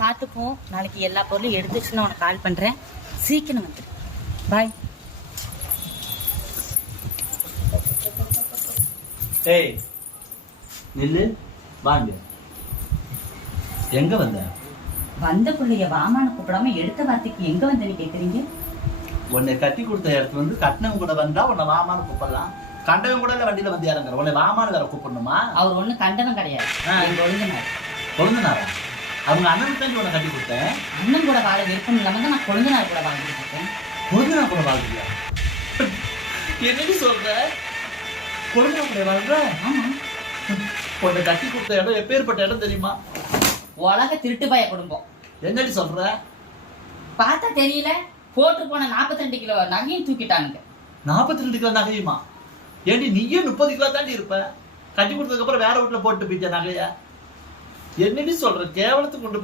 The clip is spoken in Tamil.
பார்த்துப்போம். நாளைக்கு எல்லா பொருளும் எடுத்து வச்சு நான் உனக்கு கால் பண்ணுறேன். சீக்கிரம் வந்துடு. பாய். ஏய் நில்லு, வாங்க. எங்க வந்த பிள்ளைய வாமான்னு கூப்பிடாம எடுத்த வார்த்தைக்கு எங்க வந்தேன்னு கேக்குறீங்க? உன்னை கட்டி கொடுத்த இடத்துல வந்து கட்டினவங்க கூட வந்தா உன்னை வாமான்னு கூப்பிடலாம். கண்டவன் கூட வண்டியில வந்து இறங்குற உன்னை வாமான்னு வேற கூப்பிடணுமா? அவர் ஒண்ணு கண்டவன் கிடையாது, எங்க ஒழுங்கினார். கொழுந்தனாரா? அவங்க அண்ணனுக்கு தான் உன்னை கட்டி கொடுத்தேன். அண்ணன் கூட வாழ விருப்பம் இல்லாம தான் நான் கொழுந்தனார் கூட வாழ்ந்துட்டு இருக்கேன். கொழுந்தனா கூட வாழ்க்கையா? என்னன்னு சொல்ற? கொழுந்தனா கூட வாழ்ற? ஆமா. உன்னை கட்டி கொடுத்த இடம் எப்பேற்பட்ட இடம் தெரியுமா? உலக திருட்டு பய குடும்பம். என்னடி சொல்ற? பார்த்தா தெரியல, போட்டு போன 42 கிலோ நகையும் தூக்கிட்டானுங்க. 42 கிலோ நகையுமா? ஏண்டி நீயே 30 கிலோ தாண்டி இருப்ப. கட்டி கொடுத்ததுக்கு அப்புறம் வேற வீட்டுல போட்டு போயிட்ட நகைய. என்னடி சொல்ற? கேவலத்துக்கு கொண்டு